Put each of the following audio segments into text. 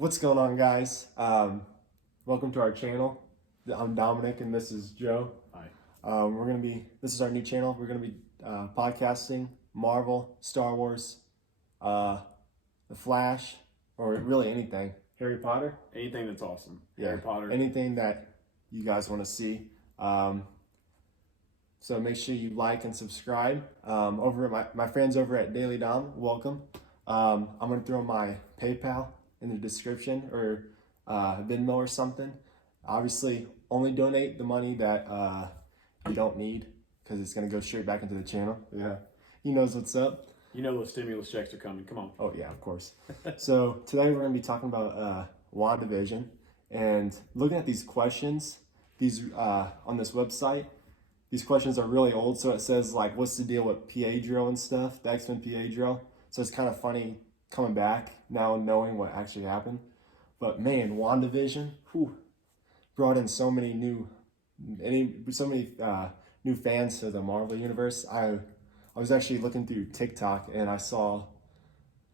What's going on, guys? Welcome to our channel. I'm Dominic and this is Joe. Hi. This is our new channel. We're gonna be podcasting Marvel, Star Wars, The Flash, or really anything. Harry Potter. Anything that's awesome. Yeah. Harry Potter. Anything that you guys want to see. So make sure you like and subscribe. Over at my friends over at Daily Dom, welcome. I'm gonna throw my PayPal in the description or Venmo or something. Obviously, only donate the money that you don't need because it's gonna go straight back into the channel. Yeah, he knows what's up. You know those stimulus checks are coming. Come on. Oh yeah, of course. So today we're gonna be talking about WandaVision and looking at these questions. These on this website. These questions are really old, so it says like, what's the deal with Pietro and stuff, the X-Men Pietro. So it's kind of funny coming back now and knowing what actually happened. But man, WandaVision, brought in so many new fans to the Marvel universe. I was actually looking through TikTok and I saw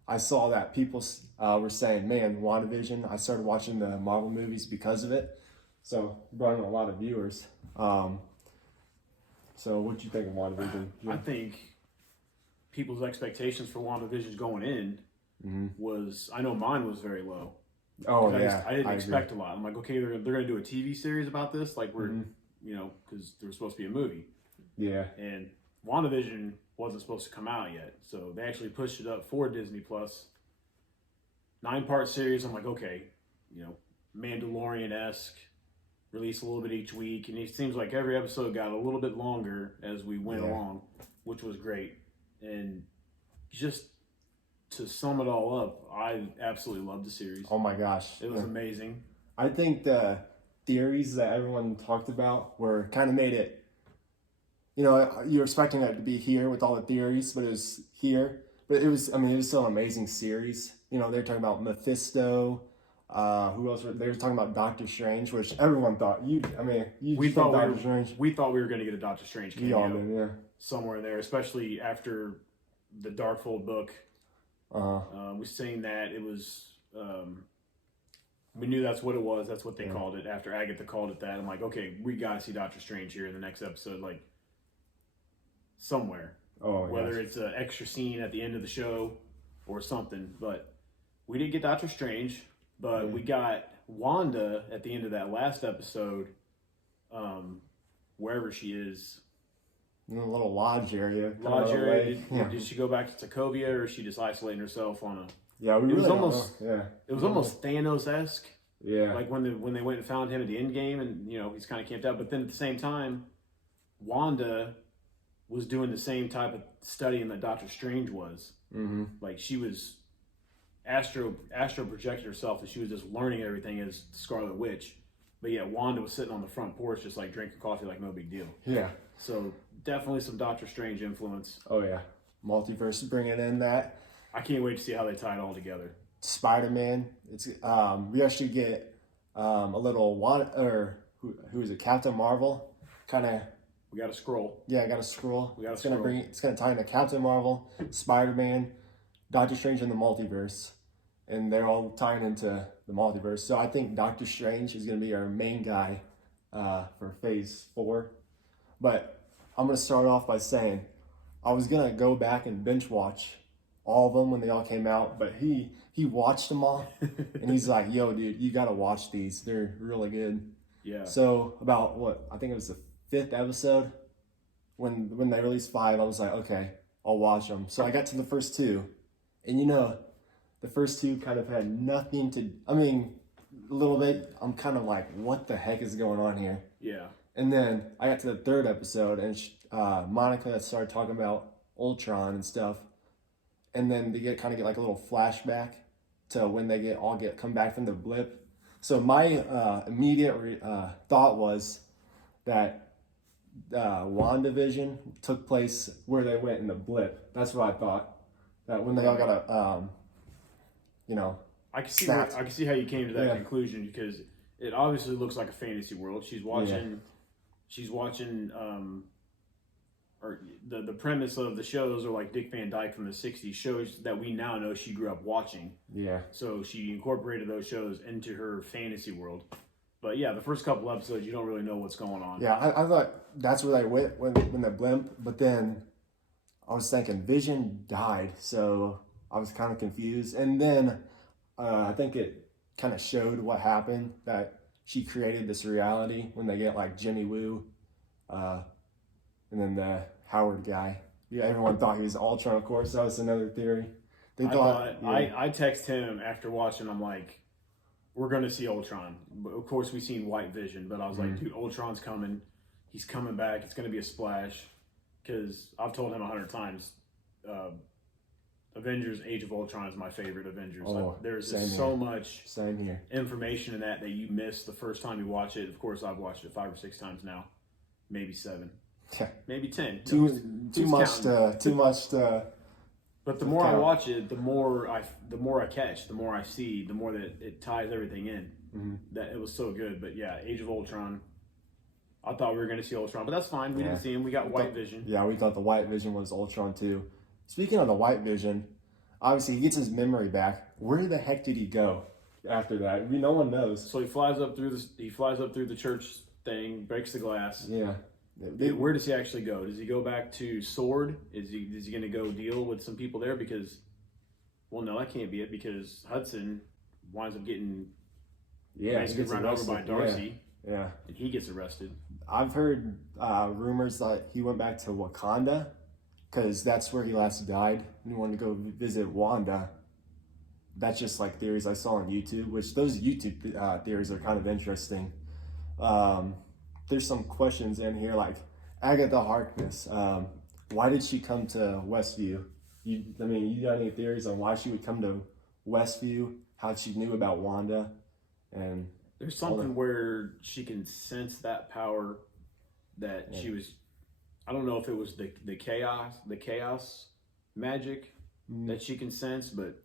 that people were saying, man, WandaVision, I started watching the Marvel movies because of it. So it brought in a lot of viewers. So what do you think of WandaVision? I think people's expectations for WandaVision going in was, I know mine was very low. Oh I yeah, I didn't expect agree. a lot. I'm like, okay, they're gonna do a TV series about this, like because there was supposed to be a movie. Yeah. And WandaVision wasn't supposed to come out yet, so they actually pushed it up for Disney Plus. 9-part series. I'm like, okay, Mandalorian-esque. Release a little bit each week, and it seems like every episode got a little bit longer as we went along, which was great. And just to sum it all up, I absolutely loved the series. Oh my gosh, It was amazing. I think the theories that everyone talked about were kind of made it. You're expecting it to be here with all the theories, but it was here. But it was still an amazing series. They're talking about Mephisto. Who else? They were talking about Doctor Strange, which everyone thought. We thought we were going to get a Doctor Strange cameo somewhere in there, especially after the Darkfold book. We seen that it was. We knew that's what it was. That's what they called it. After Agatha called it that, I'm like, okay, we got to see Doctor Strange here in the next episode, like somewhere. Whether it's an extra scene at the end of the show or something, but we didn't get Doctor Strange. But we got Wanda at the end of that last episode, wherever she is. In a little lodge area. Did she go back to Sokovia, or is she just isolating herself on a... Yeah, It was almost Thanos-esque. Yeah. Like when they went and found him at the end game, and, he's kind of camped out. But then at the same time, Wanda was doing the same type of studying that Doctor Strange was. Mm-hmm. Like she was... Astro projected herself that she was just learning everything as Scarlet Witch, but yeah, Wanda was sitting on the front porch just like drinking coffee like no big deal. Yeah. So definitely some Doctor Strange influence. Oh yeah, multiverse bringing in that. I can't wait to see how they tie it all together. Spider-Man. It's we actually get a little who is it? Captain Marvel, kind of. We got a scroll. Yeah, I got a scroll. It's gonna tie into Captain Marvel, Spider-Man, Doctor Strange, and the multiverse. And they're all tying into the multiverse. So I think Doctor Strange is going to be our main guy for Phase 4. But I'm going to start off by saying I was going to go back and binge watch all of them when they all came out. But he watched them all. And he's like, yo, dude, you got to watch these. They're really good. Yeah. So about I think it was the 5th episode. When they released 5, I was like, okay, I'll watch them. So I got to the first 2. And the first 2 kind of had nothing to... a little bit. I'm kind of like, what the heck is going on here? Yeah. And then I got to the 3rd episode, and Monica started talking about Ultron and stuff. And then they get like a little flashback to when they come back from the blip. So my immediate thought was that WandaVision took place where they went in the blip. That's what I thought. That when they all got I can see how you came to that conclusion, because it obviously looks like a fantasy world. She's watching or the premise of the shows are like Dick Van Dyke from the 60s, shows that we now know she grew up watching. Yeah. So she incorporated those shows into her fantasy world. But yeah, the first couple episodes, you don't really know what's going on. Yeah, I thought that's where they went when the blimp, but then I was thinking Vision died, so I was kind of confused. And then I think it kind of showed what happened, that she created this reality when they get like Jimmy Woo, and then the Howard guy. Yeah, everyone thought he was Ultron, of course. That was another theory. I text him after watching. I'm like, we're going to see Ultron. Of course, we've seen White Vision, but I was like, dude, Ultron's coming. He's coming back. It's going to be a splash. Because I've told him 100 times, Avengers Age of Ultron is my favorite Avengers. Oh, there's just so much information in that you miss the first time you watch it. Of course, I've watched it 5 or 6 times now. Maybe 7. Yeah. Maybe 10. Too much to. But the more I watch it, the more I catch, the more I see, the more that it ties everything in. Mm-hmm. That it was so good. But yeah, Age of Ultron. I thought we were going to see Ultron, but that's fine. We didn't see him. We got White Vision. Yeah, we thought the White Vision was Ultron too. Speaking of the White Vision, obviously he gets his memory back. Where the heck did he go after that? I mean, no one knows. So he flies up through the church thing, breaks the glass. Yeah. Where does he actually go? Does he go back to Sword? Is he going to go deal with some people there? Because, well, no, that can't be it. Because Hudson winds up getting basically run over by Darcy. Yeah. And he gets arrested. I've heard rumors that he went back to Wakanda because that's where he last died. And he wanted to go visit Wanda. That's just like theories I saw on YouTube, which those YouTube theories are kind of interesting. There's some questions in here like Agatha Harkness. Why did she come to Westview? You got any theories on why she would come to Westview? How she knew about Wanda? And there's something where she can sense that power that she was. I don't know if it was the chaos magic that she can sense, but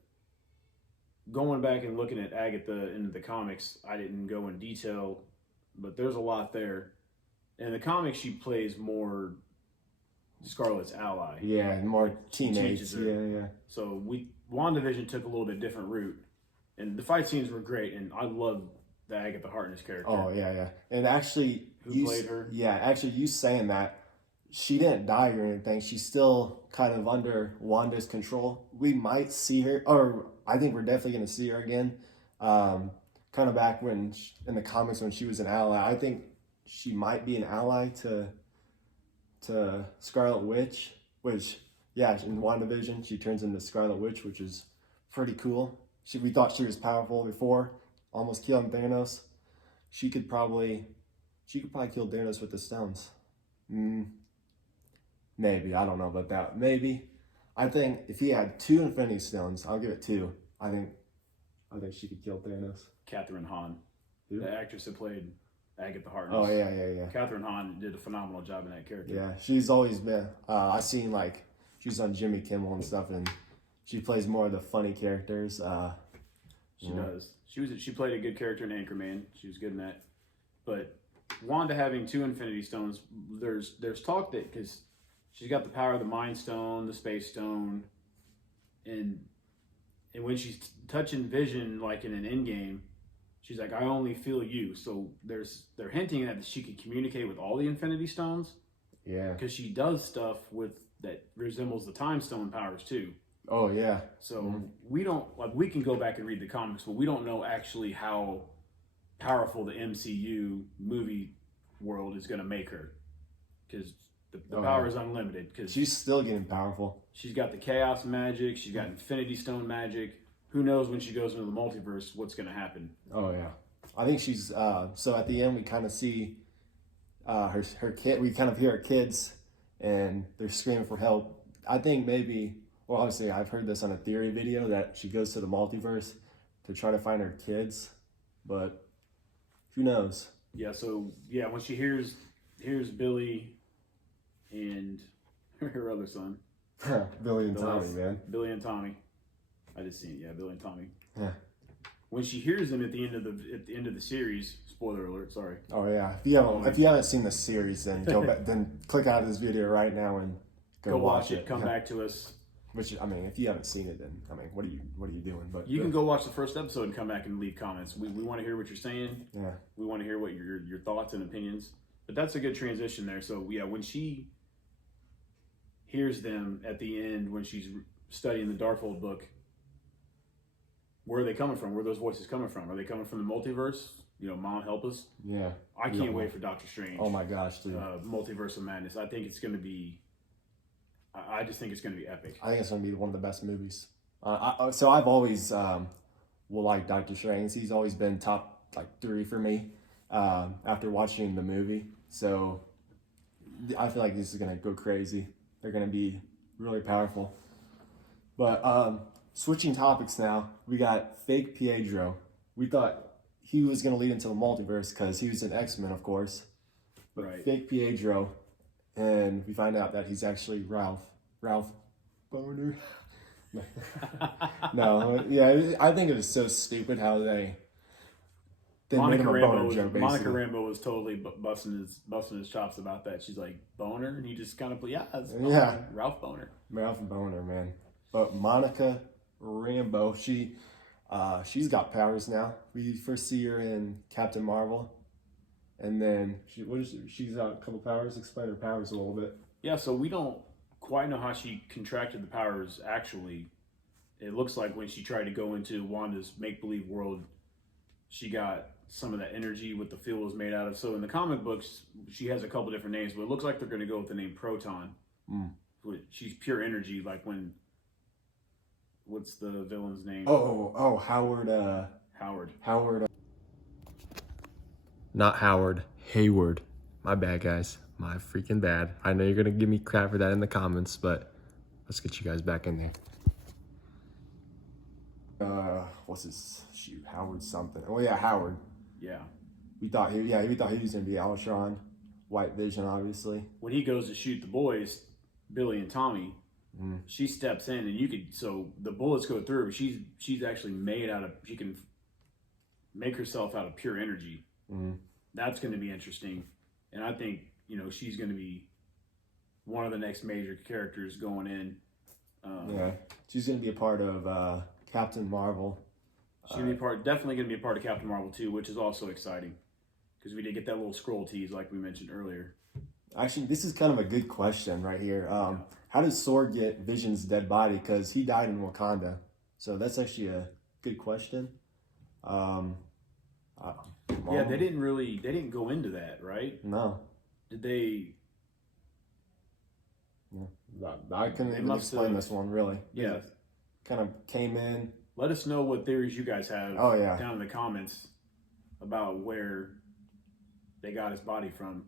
going back and looking at Agatha in the comics, I didn't go in detail, but there's a lot there. In the comics, she plays more Scarlet's ally. Yeah, more teenage. Yeah. So WandaVision took a little bit different route, and the fight scenes were great, and I loved the Agatha Harkness character. Oh yeah. And actually, who played her? Yeah, actually, you saying that, she didn't die or anything. She's still kind of under Wanda's control. We might see her, or I think we're definitely going to see her again. Kind of back in the comics when she was an ally. I think she might be an ally to Scarlet Witch, which, yeah, in WandaVision, she turns into Scarlet Witch, which is pretty cool. We thought she was powerful before, almost killing Thanos. She could probably kill Thanos with the stones. Maybe. I don't know about that. Maybe. I think if he had 2 Infinity Stones, I'll give it 2. I think she could kill Thanos. Catherine Hahn, the actress that played Agatha Harkness. Oh, yeah. Catherine Hahn did a phenomenal job in that character. Yeah, she's always been. I seen like she's on Jimmy Kimmel and stuff, and she plays more of the funny characters. She does. She played a good character in Anchorman. She was good in that. But Wanda having 2 Infinity Stones, there's talk that because she's got the power of the Mind Stone, the Space Stone, and when she's touching Vision like in an Endgame, she's like, I only feel you. So they're hinting at that she could communicate with all the Infinity Stones. Yeah. Because she does stuff that resembles the Time Stone powers too. Oh yeah. So we can go back and read the comics, but we don't know actually how powerful the MCU movie world is going to make her. Because the power is unlimited. Because she's still getting powerful. She's got the chaos magic. She's got Infinity Stone magic. Who knows when she goes into the multiverse what's going to happen? Oh yeah, I think she's. So at the end we kind of see her kid. We kind of hear her kids, and they're screaming for help. I think maybe. Well, obviously I've heard this on a theory video that she goes to the multiverse to try to find her kids, but who knows? Yeah. So yeah, when she hears Billy and her other son. Billy and Tommy, man. Billy and Tommy. I just seen it. Yeah, Billy and Tommy. Yeah. when she hears him at the end of the series, spoiler alert, sorry. Oh yeah, if you haven't seen the series, then go back, then click out of this video right now and go watch it. Come back to us. Which, I mean, if you haven't seen it, then I mean, what are you doing? But you can go watch the first episode and come back and leave comments. We want to hear what you're saying. Yeah, we want to hear what your thoughts and opinions. But that's a good transition there. So yeah, when she hears them at the end when she's studying the Darkhold book, where are they coming from? Where are those voices coming from? Are they coming from the multiverse? You know, Mom, help us. Yeah, I can't wait for Doctor Strange. Oh my gosh, dude! Multiverse of Madness. I think it's going to be. I just think it's going to be epic. I think it's going to be one of the best movies. So I've always liked Doctor Strange. He's always been top 3 for me after watching the movie. So I feel like this is going to go crazy. They're going to be really powerful. But switching topics now, we got fake Pietro. We thought he was going to lead into the multiverse because he was an X-Men, of course. But right. Fake Pietro. And we find out that he's actually Ralph Boner. No, yeah, I think it was so stupid how they Monica made him a boner joke, basically. Monica Rambeau was totally busting his chops about that. She's like, Boner? And he just kind of, it's Boner. Yeah. Ralph Boner. Ralph Boner, man. But Monica Rambeau, she's got powers now. We first see her in Captain Marvel. And then she's got a couple powers. Explain her powers a little bit. Yeah, so we don't quite know how she contracted the powers actually. It looks like when she tried to go into Wanda's make-believe world, she got some of that energy what the field was made out of. So in the comic books, she has a couple different names, but it looks like they're going to go with the name Proton. She's pure energy, like when... What's the villain's name? Howard. Howard. Not Howard, Hayward. My bad, guys. My freaking bad. I know you're going to give me crap for that in the comments, but let's get you guys back in there. What's his shoot? Howard something. Oh, yeah, Howard. Yeah. We thought he was going to be Ultron. White Vision, obviously. When he goes to shoot the boys, Billy and Tommy, she steps in, and so the bullets go through. She's actually she can make herself out of pure energy. That's going to be interesting, and I think she's going to be one of the next major characters going in. Yeah, she's going to be a part of Captain Marvel. She's definitely going to be a part of Captain Marvel too, which is also exciting because we did get that little scroll tease like we mentioned earlier. Actually, this is kind of a good question right here. How did Sword get Vision's dead body? Because he died in Wakanda, so that's actually a good question. Yeah, they didn't go into that, right? No. Did they? Yeah. I couldn't even explain this one, really. Yeah. Kind of came in. Let us know what theories you guys have down in the comments about where they got his body from.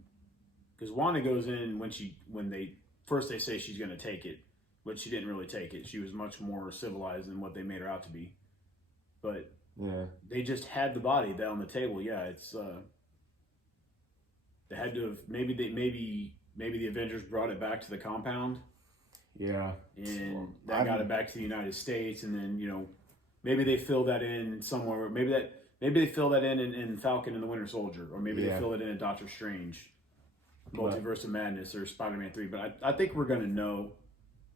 Because Wanda goes in when they say she's going to take it, but she didn't really take it. She was much more civilized than what they made her out to be. But yeah, they just had the body down on the table. Yeah, it's they had to have maybe the Avengers brought it back to the compound. Yeah, and got it back to the United States, and then maybe they fill that in somewhere. Maybe they fill that in Falcon and the Winter Soldier, or maybe they fill it in Doctor Strange, Multiverse of Madness, or Spider-Man 3. But I think we're gonna know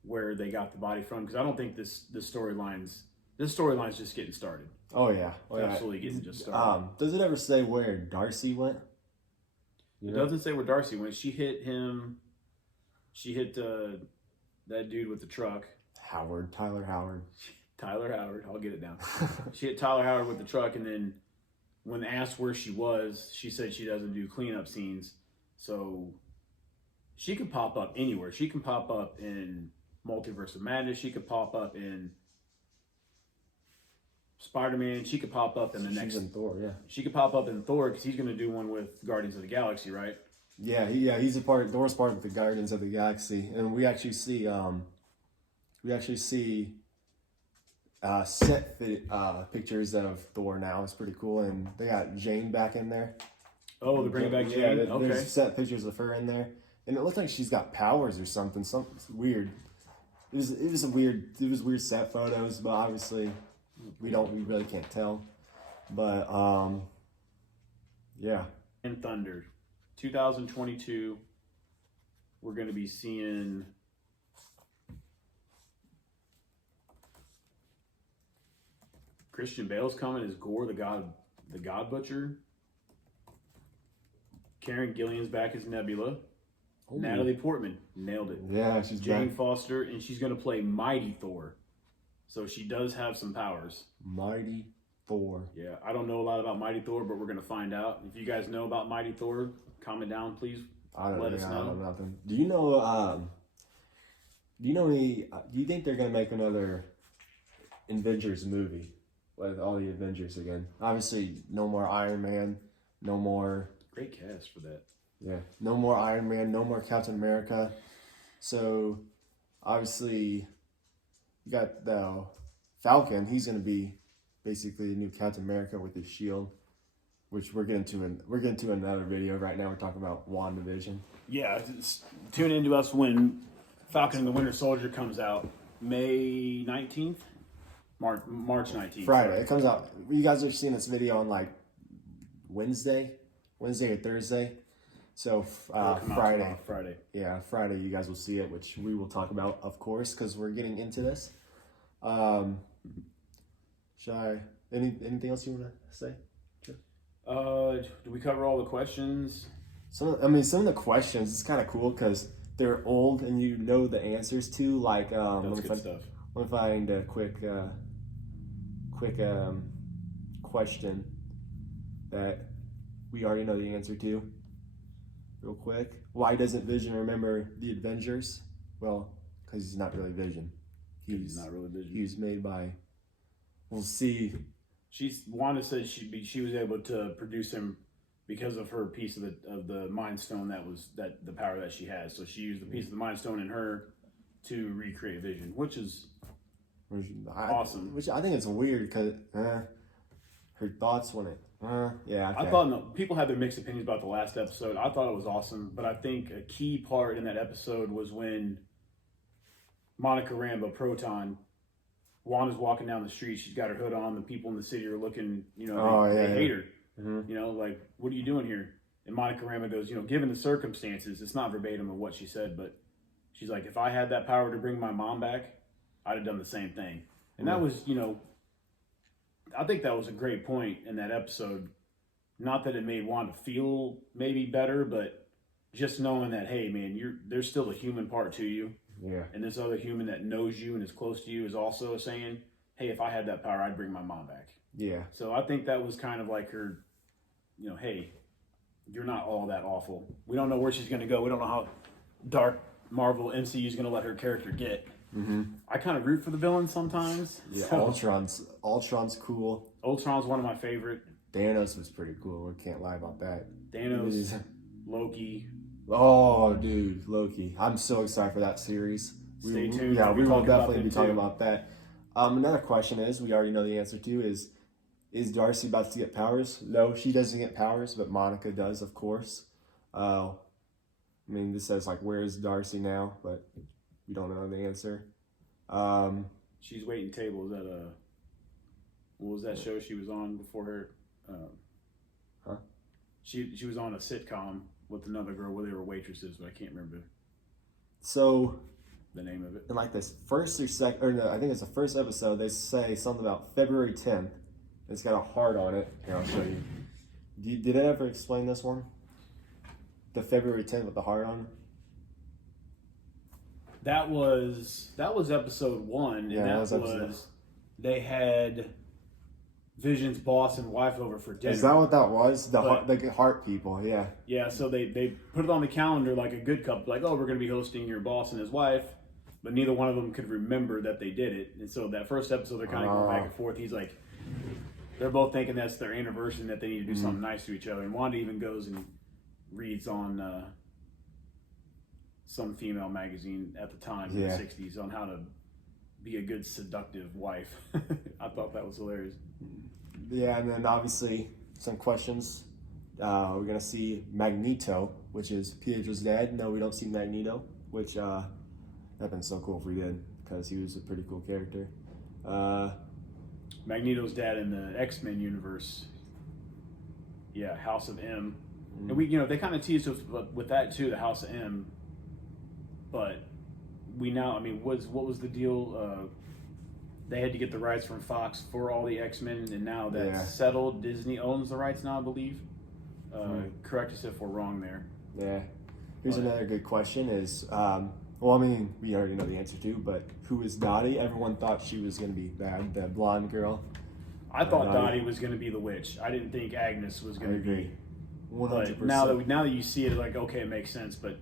where they got the body from because I don't think this storyline's just getting started. Oh yeah, Absolutely getting just started. Does it ever say where Darcy went? It doesn't say where Darcy went. She hit him. She hit that dude with the truck. Tyler Howard. I'll get it down. She hit Tyler Howard with the truck, and then when asked where she was, she said she doesn't do cleanup scenes. So she could pop up anywhere. She can pop up in Multiverse of Madness. She could pop up in Spider-Man. She could pop up in the next. She's in Thor, yeah. She could pop up in Thor because he's going to do one with Guardians of the Galaxy, right? Yeah, he's a part. Thor's part of the Guardians of the Galaxy, and we actually see set pictures of Thor now. It's pretty cool, and they got Jane back in there. Oh, they're bringing back Jane. Okay. There's set pictures of her in there, and it looked like she's got powers or something. Something weird. It was weird set photos, but obviously we really can't tell. But yeah. And Thunder, 2022. We're going to be seeing Christian Bale's coming as Gore, the God Butcher. Karen Gillian's back as Nebula. Ooh. Natalie Portman nailed it. Yeah, she's Jane back. Foster, and she's going to play Mighty Thor. So she does have some powers. Mighty Thor. Yeah, I don't know a lot about Mighty Thor, but we're going to find out. If you guys know about Mighty Thor, comment down, please. Let us know. I don't know nothing. Do you know? Do you think they're gonna make another Avengers movie with all the Avengers again? Obviously, no more Iron Man, no more. Great cast for that. Yeah, no more Iron Man, no more Captain America. So, obviously, you got the Falcon. He's gonna be basically the new Captain America with his shield, which we're getting to another video right now. We're talking about WandaVision. Yeah, tune into us when Falcon and the Winter Soldier comes out May 19th, March 19th. Friday. It comes out. You guys are seeing this video on like Wednesday or Thursday. So Friday. Friday. Yeah, Friday. You guys will see it, which we will talk about, of course, because we're getting into this. Anything else you want to say? Do we cover all the questions? Some of the questions, it's kind of cool because they're old and you know the answers to. Like, That's good stuff. Let me find a quick question that we already know the answer to. Real quick. Why doesn't Vision remember the Avengers? Well, because he's not really Vision. He's not really Vision. He was made by. We'll see. Wanda said she was able to produce him because of her piece of the Mind Stone that the power that she has. So she used the piece of the Mind Stone in her to recreate Vision, which is awesome. Which I think it's weird because her thoughts when it. Yeah. Okay. I thought people had their mixed opinions about the last episode. I thought it was awesome, but I think a key part in that episode was when Monica Rambeau, Proton. Wanda's walking down the street. She's got her hood on. The people in the city are looking, they hate her. Mm-hmm. Like, what are you doing here? And Monica Rambeau goes, given the circumstances, it's not verbatim of what she said, but she's like, if I had that power to bring my mom back, I'd have done the same thing. And that was, I think that was a great point in that episode. Not that it made Wanda feel maybe better, but just knowing that, hey, man, there's still a human part to you. Yeah. And this other human that knows you and is close to you is also saying, hey, if I had that power, I'd bring my mom back. Yeah. So I think that was kind of like her, hey, you're not all that awful. We don't know where she's going to go. We don't know how dark Marvel MCU is going to let her character get. Mm-hmm. I kind of root for the villains sometimes. Yeah, so. Ultron's cool. Ultron's one of my favorite. Thanos was pretty cool. We can't lie about that. Thanos, Loki. Oh, dude, Loki. I'm so excited for that series. Stay tuned. Yeah, we will definitely be talking about that. Another question is, we already know the answer to, is Darcy about to get powers? No, she doesn't get powers, but Monica does, of course. This says, like, where is Darcy now? But we don't know the answer. She's waiting tables at what was that show she was on before her? She was on a sitcom with another girl where they were waitresses, but I can't remember So the name of it. in like this first or second, or no, I think it's the first episode, they say something about February 10th. It's got a heart on it. Here, I'll show you. Did I ever explain this one? The February 10th with the heart on it? That was episode 1, and Yeah, that was episode. They had Vision's boss and wife over for dinner. Is that what that was? The heart people, yeah. Yeah, so they put it on the calendar like a good couple, like, oh, we're going to be hosting your boss and his wife, but neither one of them could remember that they did it. And so that first episode, they're kind of going back and forth. He's like, they're both thinking that's their anniversary and that they need to do something nice to each other. And Wanda even goes and reads on some female magazine at the time in the 60s on how to be a good seductive wife. I thought that was hilarious. Yeah, and then obviously some questions. We're going to see Magneto, which is Pietro's dad. No, we don't see Magneto, which that'd been so cool if we did, because he was a pretty cool character. Magneto's dad in the X-Men universe. Yeah, House of M. And we, they kind of teased us with that too, the House of M. But we now, what was the deal? They had to get the rights from Fox for all the X-Men, and now that's settled. Disney owns the rights now, I believe. Correct us if we're wrong there. Yeah. Here's another good question is, we already know the answer to, but who is Dottie? Everyone thought she was going to be the blonde girl. I thought Dottie was going to be the witch. I didn't think Agnes was going to be. 100%. But now that you see it, like, okay, it makes sense. But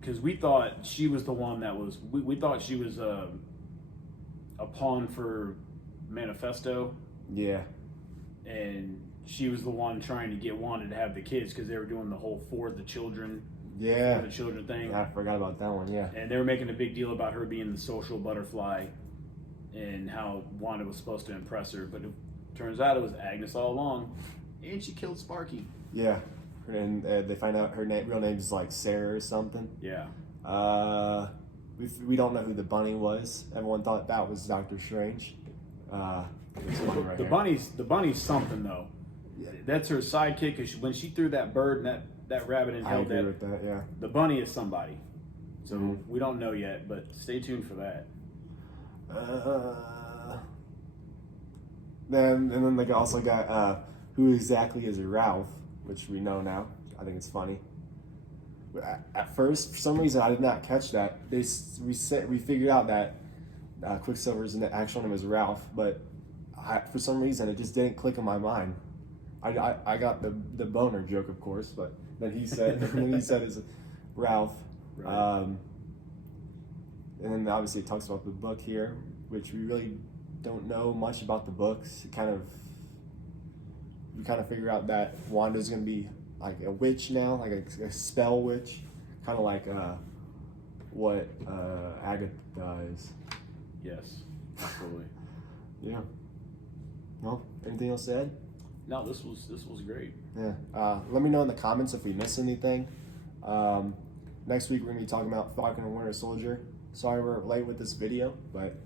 because we thought she was the one that was, we thought she was a pawn for Manifesto. Yeah. And she was the one trying to get Wanda to have the kids because they were doing the whole for the children. Yeah. For the children thing. Yeah, I forgot about that one. Yeah. And they were making a big deal about her being the social butterfly and how Wanda was supposed to impress her. But it turns out it was Agnes all along. And she killed Sparky. Yeah. And they find out her real name is like Sarah or something. Yeah. We don't know who the bunny was. Everyone thought that was Doctor Strange. The bunny's something though. Yeah. That's her sidekick. Cause when she threw that bird and that rabbit and held I agree with that. Yeah. The bunny is somebody. So we don't know yet, but stay tuned for that. Then they also got who exactly is Ralph, which we know now. I think it's funny. At first, for some reason, I did not catch that. We figured out that Quicksilver's actual name is Ralph, but for some reason, it just didn't click in my mind. I got the boner joke, of course, but then he said is Ralph. Right. And then obviously it talks about the book here, which we really don't know much about the books. We kind of figure out that Wanda's gonna be like a witch now, like a spell witch, kind of like what Agatha is. Yes, absolutely. Yeah. Well, anything else to add? No, this was great. Yeah. Let me know in the comments if we missed anything. Next week we're gonna be talking about Falcon and Winter Soldier. Sorry we're late with this video, but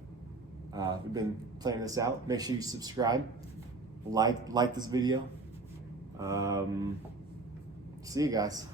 we've been planning this out. Make sure you subscribe, like this video. See you guys.